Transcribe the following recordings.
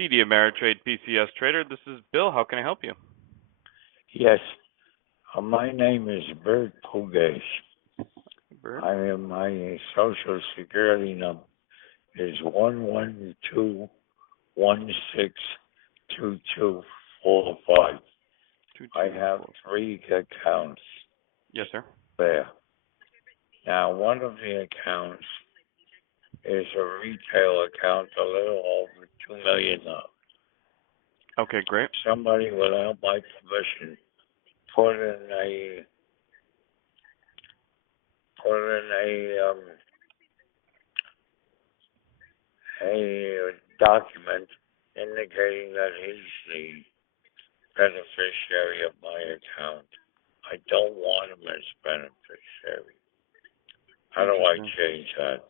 TD Ameritrade PCS Trader. This is Bill. How can I help you? Yes, my name is Burt. Bert? My Social Security number is 112162245. I have 3 accounts Yes, sir. there. Now, one of the accounts is a retail account, a little over $2 million. Okay, great. Somebody, without my permission, put in a document indicating that he's the beneficiary of my account. I don't want him as beneficiary. How do I change that?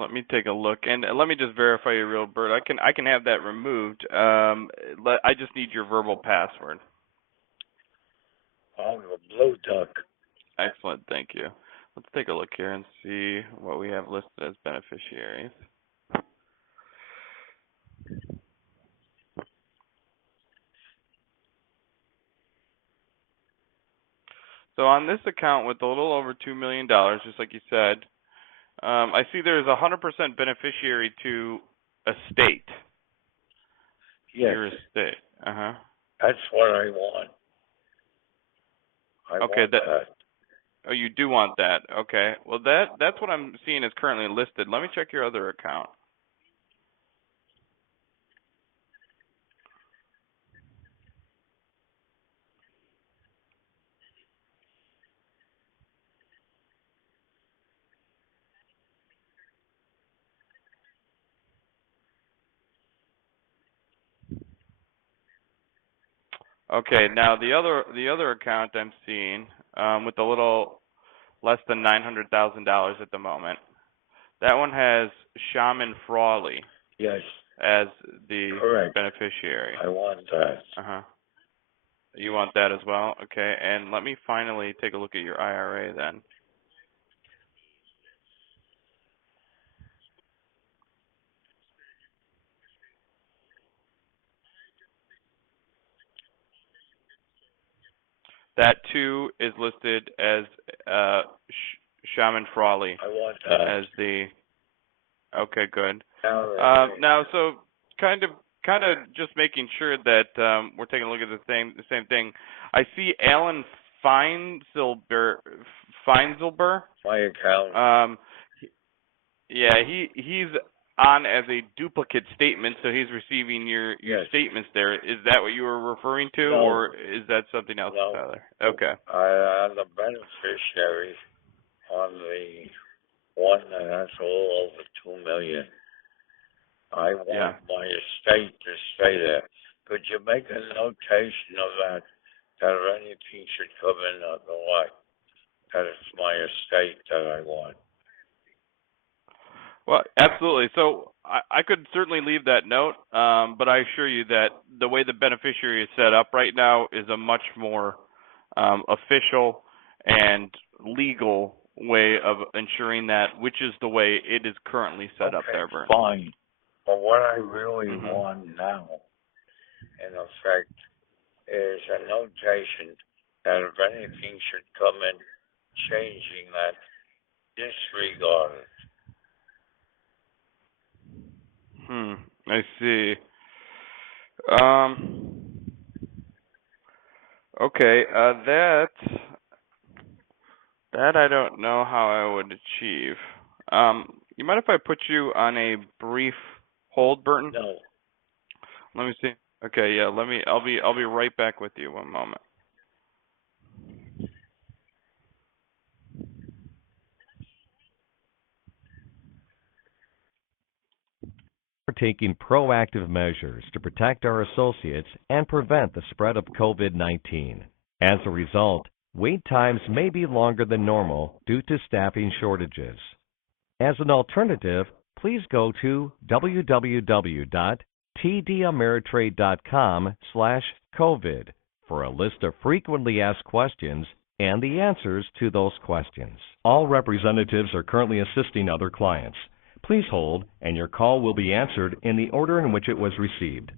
Let me take a look, and let me just verify your real Bert. I can have that removed. I just need your verbal password. Oh, the blue duck. Excellent, thank you. Let's take a look here and see what we have listed as beneficiaries. So on this account with a little over $2 million, just like you said, I see there's 100% beneficiary to estate. Yes. Your estate. That's what I want. I want that. Oh, you do want that. Okay. Well, that's what I'm seeing is currently listed. Let me check your other account. Okay. Now the other account I'm seeing with a little less than $900,000 at the moment. That one has Shaman Frawley. Yes. As the Correct. beneficiary. I want that. You want that as well? Okay, and let me finally take a look at your IRA then. That too is listed as Shaman Frawley. I want that. As the. Okay, good. Now, so kind of just making sure that we're taking a look at the same thing. I see Alan Feinzelber. My account. Yeah, he's on as a duplicate statement, so he's receiving your Yes. statements there. Is that what you were referring to, No. or is that something else, No. Tyler? Okay. I'm the beneficiary on the one that has a little over $2 million. I want my estate to stay there. Could you make a notation of that if anything should come in on the way, that it's my estate that I want? Well, absolutely. So I could certainly leave that note, but I assure you that the way the beneficiary is set up right now is a much more official and legal way of ensuring that, which is the way it is currently set up there, Burt. Fine. But what I really want now, in effect, is a notation that if anything should come in changing that, disregard it. I see. Okay, that I don't know how I would achieve. You mind if I put you on a brief hold, Burton? No. Let me see. Okay, yeah, I'll be right back with you. One moment. We're taking proactive measures to protect our associates and prevent the spread of COVID-19. As a result, wait times may be longer than normal due to staffing shortages. As an alternative, please go to www.tdameritrade.com/COVID for a list of frequently asked questions and the answers to those questions. All representatives are currently assisting other clients. Please hold, and your call will be answered in the order in which it was received.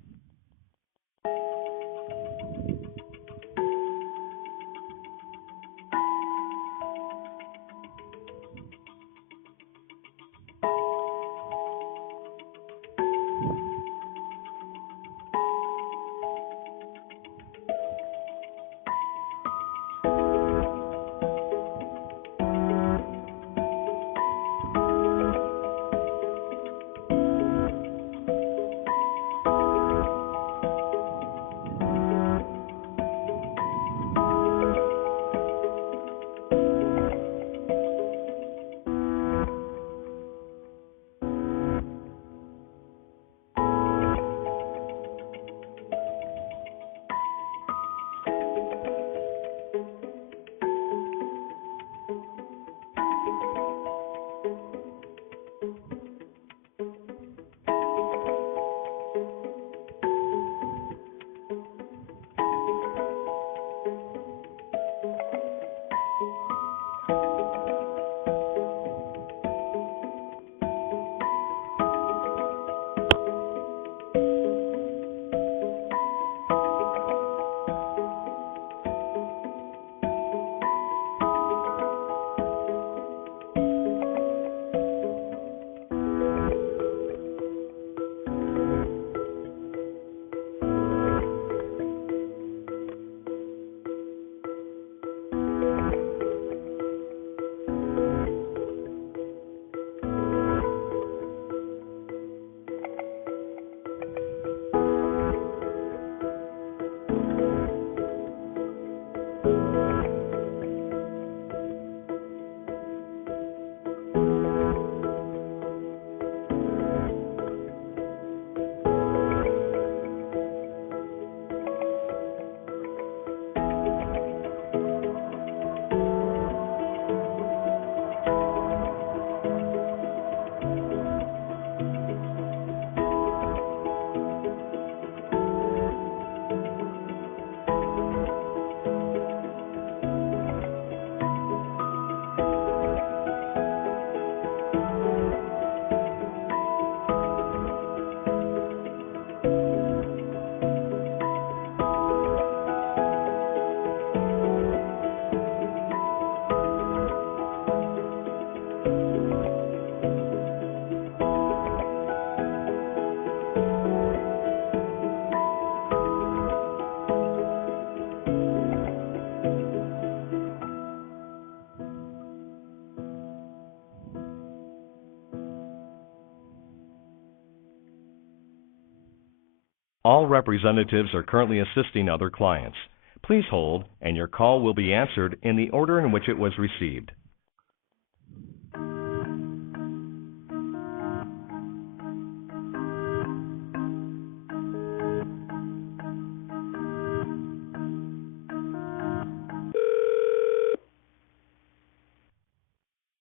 All representatives are currently assisting other clients. Please hold, and your call will be answered in the order in which it was received.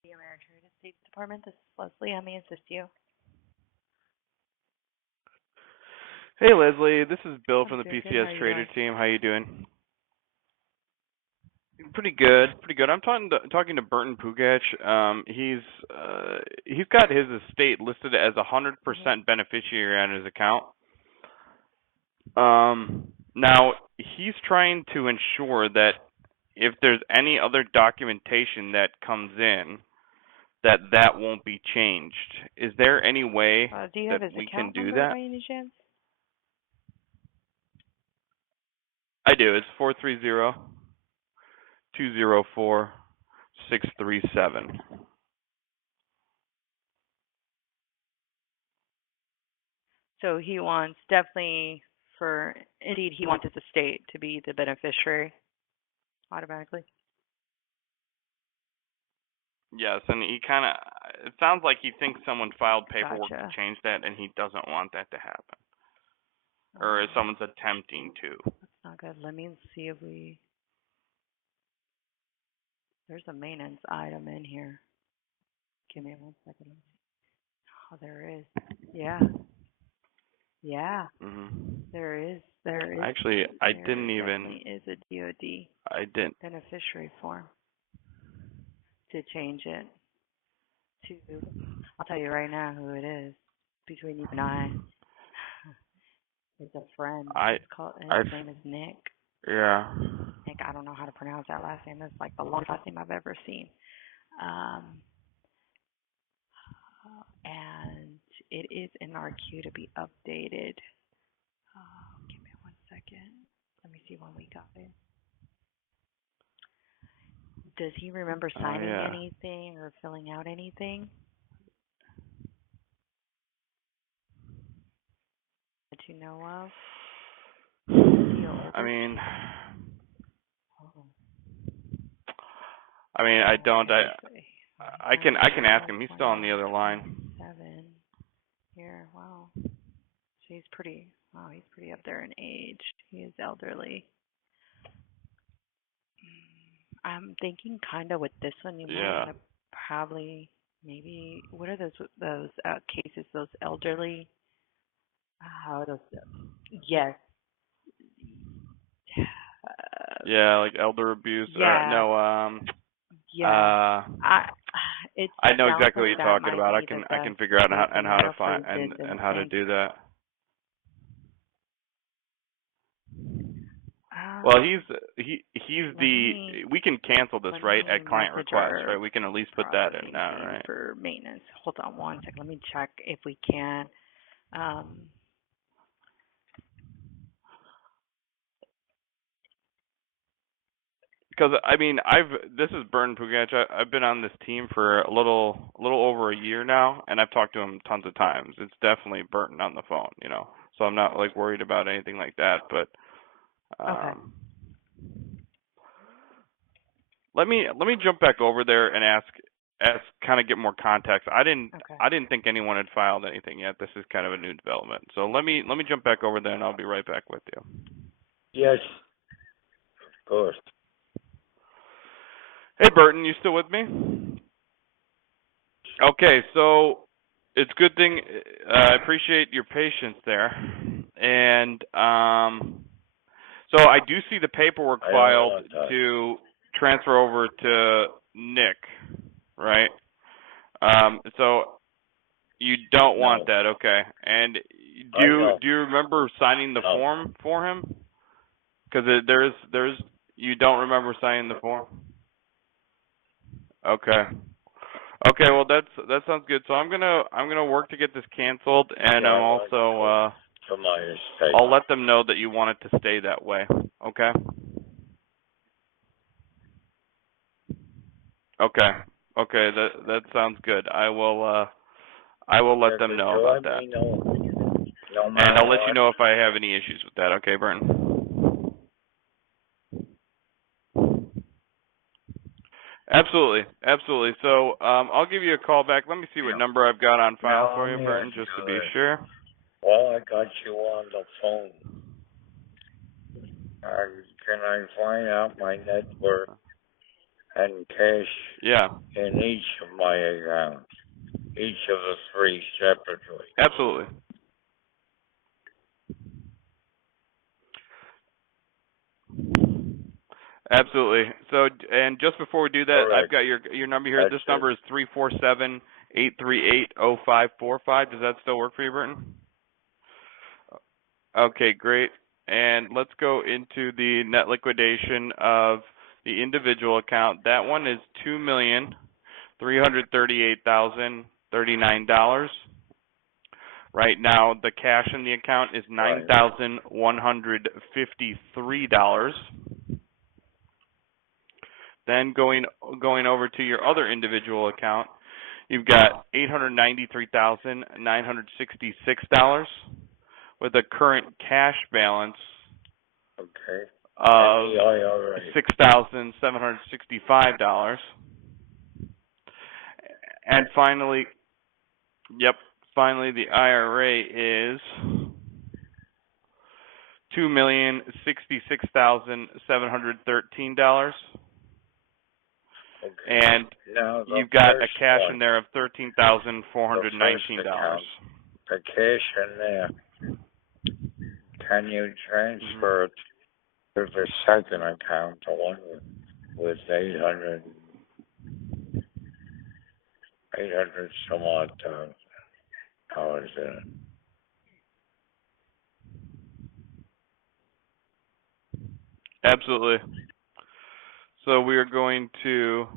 TD Ameritrade State Department. This is Leslie. How may I assist you? Hey, Leslie. This is Bill I'm from the doing good. How are PCS you Trader doing? team. How you doing? Pretty good. Pretty good. I'm talking to Burt and Pugach. He's got his estate listed as 100% beneficiary on his account. Now he's trying to ensure that if there's any other documentation that comes in, that won't be changed. Is there any way Do you that have his we can account do number that? by any chance? I do. It's 430-204-637. So he wants definitely he wants his estate to be the beneficiary automatically. Yes, and it sounds like he thinks someone filed paperwork Gotcha. to change that, and he doesn't want that to happen. Or if someone's attempting to. That's not good. Let me see if there's a maintenance item in here. Give me 1 second. Oh, there is. Yeah. Yeah. There is. Actually, I didn't even. Is a DOD I didn't. beneficiary form to change it to, I'll tell you right now who it is. Between you and I, it's a friend. His name is Nick. Yeah. Nick, I don't know how to pronounce that last name. It's like the longest last name I've ever seen. And it is in our queue to be updated. Give me 1 second. Let me see when we got it. Does he remember signing anything or filling out anything that you know of? I mean, I don't. I can ask him. He's still on the other line. 7 here. Wow. So he's pretty. Wow, he's pretty up there in age. He is elderly. I'm thinking kind of with this one, you might want to probably maybe. What are those cases? Those elderly. How are those? Yes. Yeah, like elder abuse. Yeah. Or, no. Yeah. I know exactly what you're talking about. I can figure out how to find and how to do that. Well, we can cancel this, right, at client request, right? We can at least put that in now, right? For maintenance. Hold on 1 second. Let me check if we can. Because this is Burt Pugatch. I've been on this team for a little over a year now, and I've talked to him tons of times. It's definitely Burton on the phone, So I'm not like worried about anything like that. But okay. Let me jump back over there and ask kind of get more context. I didn't think anyone had filed anything yet. This is kind of a new development. So let me jump back over there, and I'll be right back with you. Yes, of course. Hey, Burton, you still with me? Okay, so it's a good thing. I appreciate your patience there. And so I do see the paperwork filed to transfer over to Nick, right? So you don't want that, okay? And do you remember signing the form for him? Because there's you don't remember signing the form. Okay. Okay, well that sounds good. So I'm gonna work to get this canceled, and I'm also I'll let them know that you want it to stay that way. Okay. Okay. Okay. That sounds good. I will let them know about that. And I'll let you know if I have any issues with that. Okay, Burton. Absolutely. So I'll give you a call back. Let me see what number I've got on file for you, Burton, just to be sure. Well, I got you on the phone. Can I find out my net worth and cash in each of my accounts, each of the 3 separately? Absolutely. Absolutely. So, and just before we do that, I've got your number here. This number is 347-838-0545. Does that still work for you, Burton? Okay, great. And let's go into the net liquidation of the individual account. That one is $2,338,039. Right now, the cash in the account is $9,153. Then going over to your other individual account, you've got $893,966 with a current cash balance of $6,765. And finally, the IRA is $2,066,713. And you've got a cash in there of $13,419. The cash in there. Can you transfer it to the second account, the one with $893,000? $800 some odd dollars in it. Absolutely. So we are going to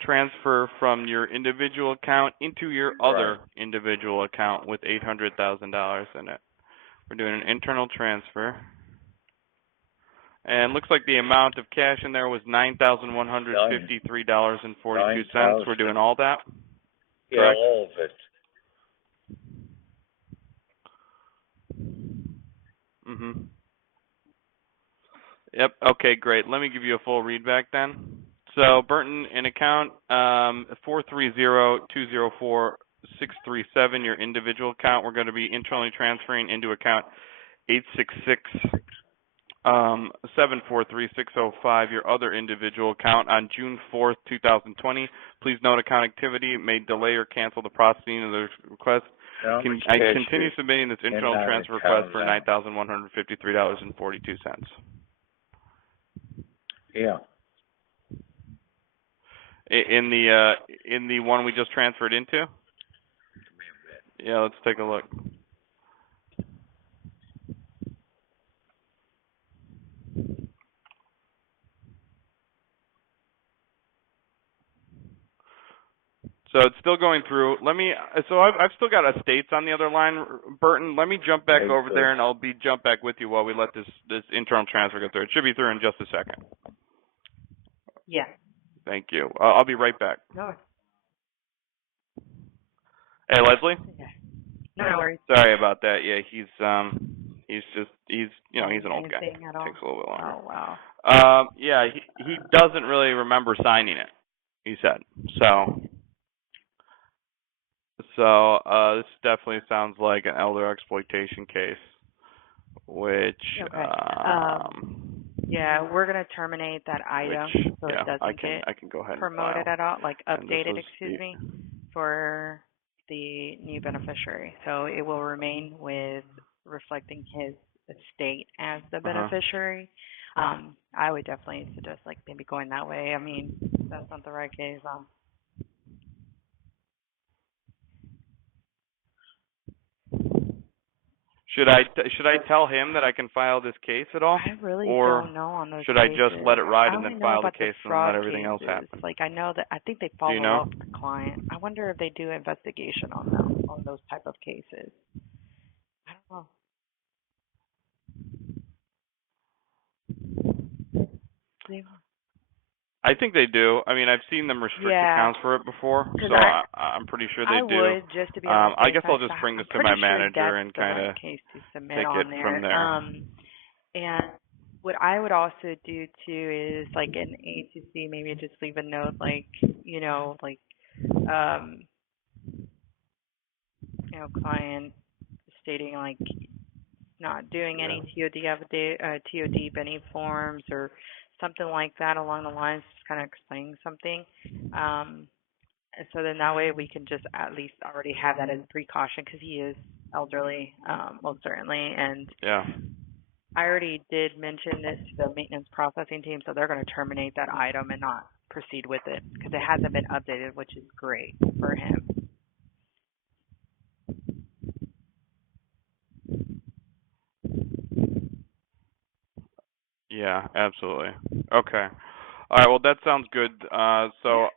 transfer from your individual account into your other individual account with $800,000 in it. We're doing an internal transfer. And looks like the amount of cash in there was $9,153.42. We're doing all that? Yeah, correct? all of it. Mm-hmm. Yep, okay, great. Let me give you a full read back then. So, Burton, in account 430-204-637, your individual account, we're going to be internally transferring into account 866-743-605, your other individual account, on June 4th, 2020. Please note account activity may delay or cancel the processing of the request. I continue submitting this internal transfer request for $9,153.42. Yeah. In the one we just transferred into? Yeah, let's take a look. So it's still going through. So I've still got a States on the other line, Burton. Let me jump back over there, and I'll jump back with you while we let this internal transfer go through. It should be through in just a second. Yeah. Thank you. I'll be right back. No. Hey, Leslie. Yeah. No worries. Sorry about that. Yeah, he's an old guy. Anything at all? Takes a little bit longer. Oh wow. Yeah, he doesn't really remember signing it, he said. So this definitely sounds like an elder exploitation case, which okay. Yeah, we're gonna terminate that item so it doesn't I can go ahead promoted and at all, like updated, for the new beneficiary. So it will remain with reflecting his estate as the beneficiary. I would definitely suggest like maybe going that way. I mean, that's not the right case. Should I tell him that I can file this case at all? I really or don't know on those should cases. I just let it ride and then file the case and let everything cases. else happen? Like I know that I think they follow up with the client. I wonder if they do investigation on them on those type of cases. I don't know. I think they do. I mean, I've seen them restrict accounts for it before, so I'm pretty sure they do. I would, just to be on the I guess I'll just bring this to my manager and kind of take it from there. And what I would also do too is like an A2C, maybe just leave a note like, client stating like not doing any TOD Benny forms or something like that along the lines, just kind of explaining something. And so then that way we can just at least already have that as precaution because he is elderly, most certainly. And I already did mention this to the maintenance processing team, so they're going to terminate that item and not proceed with it because it hasn't been updated, which is great for him. Yeah, absolutely. Okay. All right. Well, that sounds good. I'll start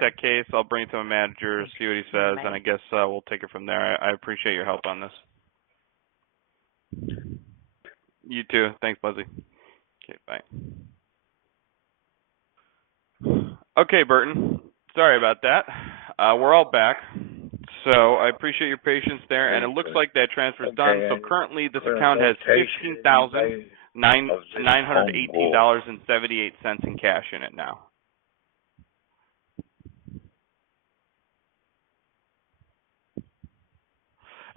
that case. I'll bring it to my manager, see what he says, and I guess we'll take it from there. I appreciate your help on this. You too. Thanks, Leslie. Okay, bye. Okay, Burton. Sorry about that. We're all back. So I appreciate your patience there, and it looks like that transfer's done. So currently, this account has $15,918.78 in cash in it now.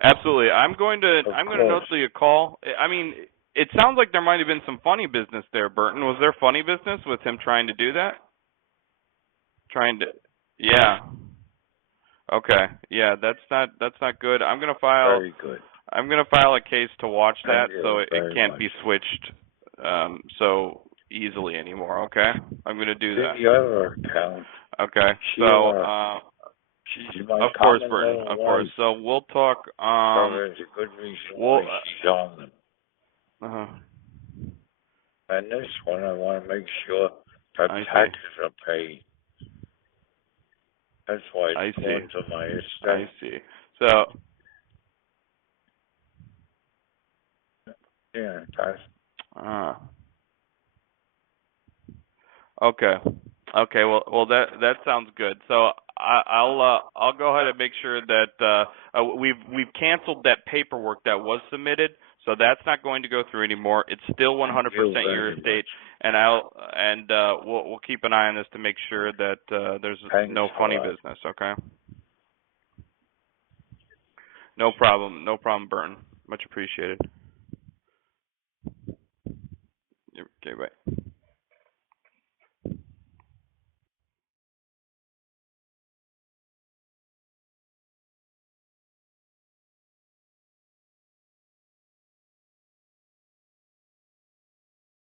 Absolutely. I'm going to note the call. I mean, it sounds like there might have been some funny business there, Burton. Was there funny business with him trying to do that? Yeah. Okay. Yeah, that's not good. I'm gonna file. Very good. I'm gonna file a case to watch that, so it can't be switched so easily anymore. Okay. I'm gonna do that. The other account. Okay. She, So, she's my of course, common Burton. little Of wife. course. So we'll talk. So there's a good reason why she's on them. And this one, I want to make sure that taxes are paid. That's why it's going to my estate. I see. So. Yeah, that's. Okay. Okay. Well, that sounds good. So I'll go ahead and make sure that we've canceled that paperwork that was submitted, so that's not going to go through anymore. It's still 100% your estate, and we'll keep an eye on this to make sure that there's no funny business. Okay. No problem, Burton. Much appreciated. Okay, bye.